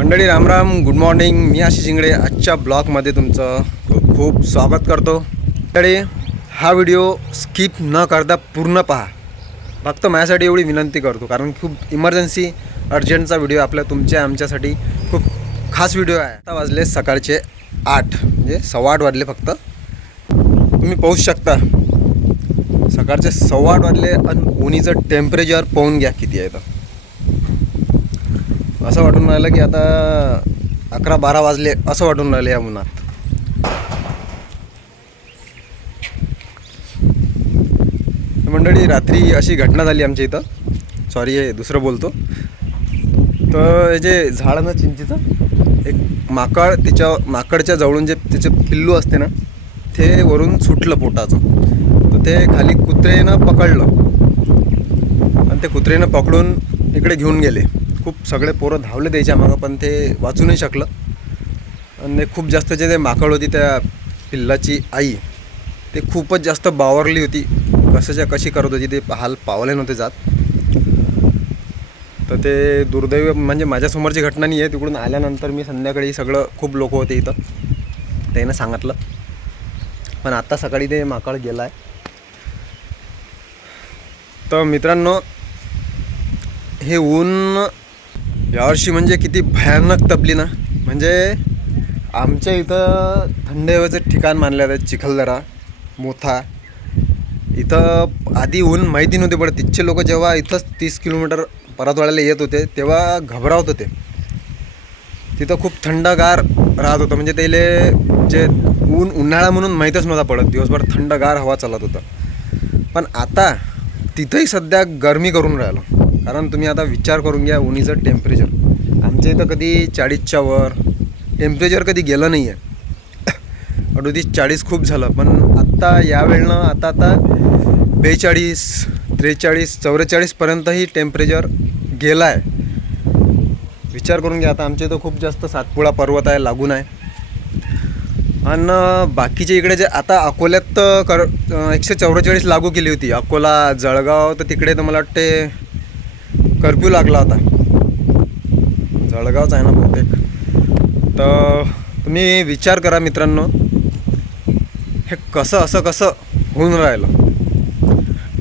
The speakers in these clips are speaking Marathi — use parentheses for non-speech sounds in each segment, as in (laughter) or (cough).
मंडळी रामराम गुड मॉर्निंग मी आशिष इंगडे आजच्या ब्लॉगमध्ये तुमचं खूप खूप स्वागत करतो. मंडळी हा व्हिडिओ स्किप न करता पूर्ण पहा. फक्त माझ्यासाठी एवढी विनंती करतो कारण खूप इमर्जन्सी अर्जंटचा व्हिडिओ आपल्या तुमच्या आमच्यासाठी खूप खास व्हिडिओ आहे. आता वाजले सकाळचे आठ म्हणजे सव्वा आठ वाजले फक्त. तुम्ही पाहू शकता सकाळचे सव्वा आठ वाजले आणि उन्हीचं टेम्परेचर पाहून घ्या किती आहे तर. असं वाटून राहिलं की आता अकरा बारा वाजले असं वाटून राहिलं या उन्हात मंडळी रात्री अशी घटना झाली आमच्या इथं. सॉरी हे दुसरं बोलतो. तर हे जे झाड ना चिंचीचं एक माकड तिच्या माकडच्या जवळून जे त्याचे पिल्लू असते ना ते वरून सुटलं पोटाचं. तर ते खाली कुत्रेनं पकडलं. आणि ते कुत्रेनं पकडून इकडे घेऊन गेले. खूप सगळे पोरं धावले त्याच्या मागं पण ते वाचू नाही शकलं. आणि खूप जास्त जे ते माकड होती त्या पिल्लाची आई ते खूपच जास्त बावरली होती. कशाच्या कशी करत होती ते हाल पावले नव्हते जात. तर ते दुर्दैव म्हणजे माझ्यासमोरची घटना नाही आहे तिकडून आल्यानंतर मी संध्याकाळी सगळं खूप लोक होते इथं. त्यानं सांगितलं. पण आत्ता सकाळी ते माकड गेला आहे तर मित्रांनो हे ऊन यावर्षी म्हणजे किती भयानक तपली ना. म्हणजे आमच्या इथं थंड हवेचं ठिकाण मानलं जातं चिखलदरा मोथा. इथं आधी ऊन माहिती नव्हते पण तिथचे लोक जेव्हा इथंच तीस किलोमीटर परतवाड्याला येत होते तेव्हा घबरावत होते. तिथं खूप थंडगार राहत होतं. म्हणजे त्याले जे ऊन उन्हाळा म्हणून माहीतच नव्हता पडत. दिवसभर थंडगार हवा चालत होता. पण आता तिथंही सध्या गरमी करून राहिलो. कारण तुम्ही आता विचार करून घ्या उन्हीचं टेम्परेचर आमच्या इथं कधी चाळीसच्या वर टेम्परेचर कधी गेलं नाही आहे (coughs) अडोतीस चाळीस खूप झालं पण आत्ता यावेळनं आता आता बेचाळीस त्रेचाळीस चौवेचाळीसपर्यंतही टेम्परेचर गेलं आहे विचार करून घ्या आता आमच्या इथं खूप जास्त सातपुडा पर्वत आहे लागून आहे. आणि बाकीचे इकडे जे आता अकोल्यात तर कर एकशे चौवेचाळीस लागू केली होती. अकोला जळगाव तर तिकडे तर मला वाटते कर्फ्यू लागला होता जळगावच आहे ना बहुतेक. तर तुम्ही विचार करा मित्रांनो हे कसं असं कसं होऊन राहिलं.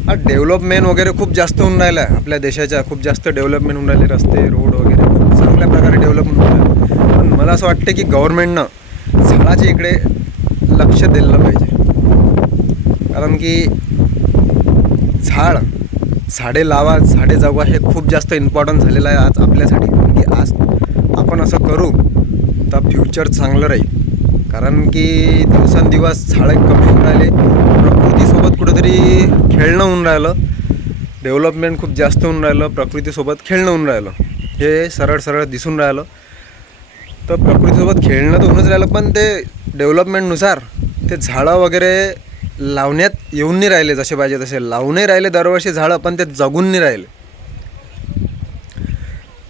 हा डेव्हलपमेंट वगैरे खूप जास्त होऊन राहिलं आहे आपल्या देशाच्या खूप जास्त डेव्हलपमेंट होऊन राहिले. रस्ते रोड वगैरे खूप चांगल्या प्रकारे डेव्हलपमेंट होऊन राहिलं. पण मला असं वाटतं की गव्हर्मेंटनं झाडाच्या इकडे लक्ष दिलं पाहिजे. कारण की झाड झाडे लावा झाडे जगवा हे खूप जास्त इम्पॉर्टंट झालेलं आहे आज आपल्यासाठी. कारण की आज आपण असं करू तर फ्युचर चांगलं राहील. कारण की दिवसेंदिवस झाडे कमी होऊन राहिले प्रकृतीसोबत कुठेतरी खेळणं होऊन राहिलं डेव्हलपमेंट खूप जास्त होऊन राहिलं प्रकृतीसोबत खेळणं होऊन राहिलं. हे सरळ सरळ दिसून राहिलं. तर प्रकृतीसोबत खेळणं तर होऊनच राहिलं पण ते डेव्हलपमेंटनुसार ते झाडं वगैरे लावण्यात येऊन नाही राहिले जसे पाहिजे तसे. लावूनही राहिले दरवर्षी झाडं पण ते जगून नाही राहिले.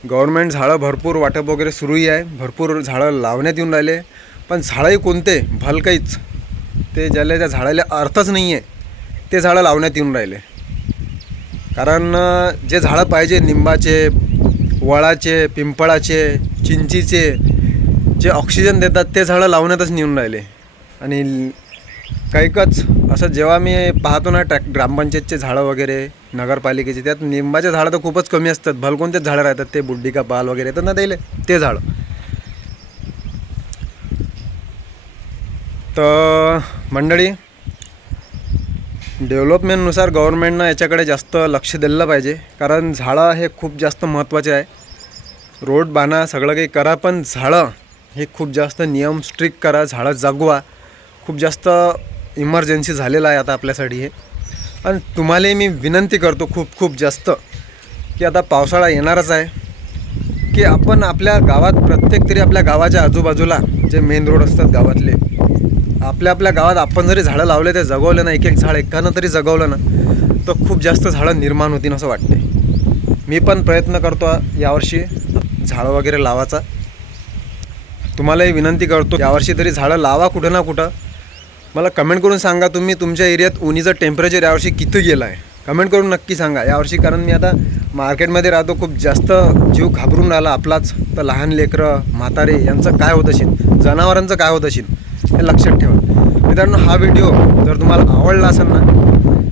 गव्हर्मेंट झाडं भरपूर वाटप वगैरे सुरूही आहे. भरपूर झाडं लावण्यात येऊन राहिले. पण झाडंही कोणते? भलकाहीच. ते ज्याला त्या झाडाला अर्थच नाही आहे ते झाडं लावण्यात येऊन राहिले. कारण जे झाडं पाहिजे निंबाचे वळाचे पिंपळाचे चिंचीचे जे ऑक्सिजन देतात ते झाडं लावण्यातच नेऊन राहिले. आणि काहीकच असं जेव्हा मी पाहतो ना ट्रॅक ग्रामपंचायतचे झाडं वगैरे नगरपालिकेचे त्यात निंबाचे झाडं तर खूपच कमी असतात. भलकोणतेच झाडं राहतात. ते बुड्डी का पाल वगैरे येतात ना त्याले. ते झाडं. तर मंडळी डेव्हलपमेंटनुसार गव्हर्नमेंटनं याच्याकडे जास्त लक्ष दिलं पाहिजे. कारण झाडं हे खूप जास्त महत्त्वाचे आहे. रोड बांधा सगळं काही करा पण झाडं हे खूप जास्त नियम स्ट्रिक्ट करा झाडं जगवा. खूप जास्त इमर्जन्सी झालेलं आहे आता आपल्यासाठी हे. आणि तुम्हालाही मी विनंती करतो खूप खूप जास्त की आता पावसाळा येणारच आहे की आपण आपल्या गावात प्रत्येक तरी आपल्या गावाच्या आजूबाजूला जे मेन रोड असतात गावातले आपल्या आपल्या गावात आपण जरी झाडं लावले ते जगवलं ना एक एक झाड एकानं तरी जगवलं ना तर खूप जास्त झाडं निर्माण होतील असं वाटते मी पण प्रयत्न करतो यावर्षी झाडं वगैरे लावायचा. तुम्हालाही विनंती करतो यावर्षी तरी झाडं लावा कुठं ना कुठं. मला कमेंट करून सांगा तुम्ही तुमच्या एरियात उन्हीचं टेम्परेचर यावर्षी किती गेलं आहे कमेंट करून नक्की सांगा. यावर्षी कारण मी आता मार्केटमध्ये राहतो खूप जास्त जीव घाबरून राहिला आपलाच. तर लहान लेकरं म्हातारे यांचं काय होत असेल? जनावरांचं काय होत असेल? हे लक्षात ठेवा. मित्रांनो हा व्हिडिओ जर तुम्हाला आवडला असेल ना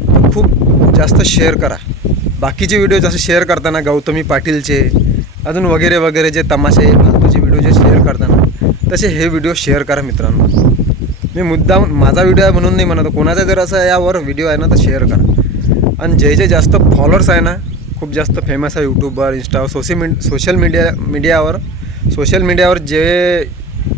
तर खूप जास्त शेअर करा. बाकीचे व्हिडिओ जसे शेअर करताना गौतमी पाटीलचे अजून वगैरे वगैरे जे तमाशे फालतूचे व्हिडिओ जे शेअर करताना तसे हे व्हिडिओ शेअर करा मित्रांनो. मी मुद्दाम माझा व्हिडिओ आहे म्हणून नाही म्हणत. कोणाचा जर असं यावर व्हिडिओ आहे ना तर शेअर करा. आणि जे जे जास्त फॉलोअर्स आहे ना खूप जास्त फेमस आहे यूट्यूबवर इंस्टावर सोशल मीड सोशल मीडिया मीडियावर सोशल मीडियावर जे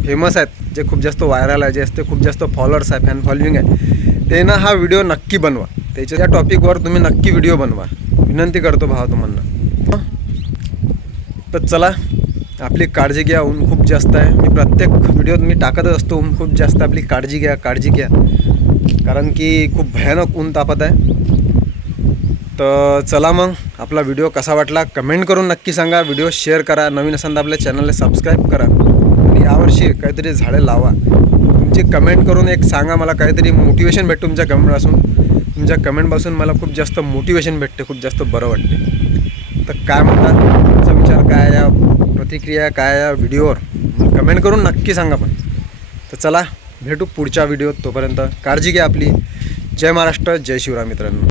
फेमस आहेत जे खूप जास्त व्हायरल आहे जे असते खूप जास्त फॉलोअर्स आहे फॅन फॉलोइंग आहे ते ना हा व्हिडिओ नक्की बनवा. त्याच्या त्या टॉपिकवर तुम्ही नक्की व्हिडिओ बनवा. विनंती करतो भावा तुम्हाला. तर चला आपली काळजी घ्या ऊन खूप जास्त आहे. मी प्रत्येक व्हिडिओत मी टाकतच असतो ऊन खूप जास्त आपली काळजी घ्या काळजी घ्या. कारण की खूप भयानक ऊन तापत आहे. तर चला मग आपला व्हिडिओ कसा वाटला कमेंट करून नक्की सांगा. व्हिडिओ शेअर करा नवीन असाल तर आपल्या चॅनलला सबस्क्राईब करा. आणि यावर्षी काहीतरी झाडे लावा. तुमची कमेंट करून एक सांगा मला काहीतरी मोटिवेशन भेटतो तुमच्या कमेंटपासून. तुमच्या कमेंटपासून मला खूप जास्त मोटिवेशन भेटते खूप जास्त बरं वाटते. तर काय म्हणतात तुमचा विचार काय या प्रतिक्रिया काय या व्हिडिओवर? कमेंट करून नक्की सांगा पण. तर चला भेटू पुढच्या व्हिडिओत. तोपर्यंत काळजी घ्या आपली. जय महाराष्ट्र जय शिवराय मित्रांनो.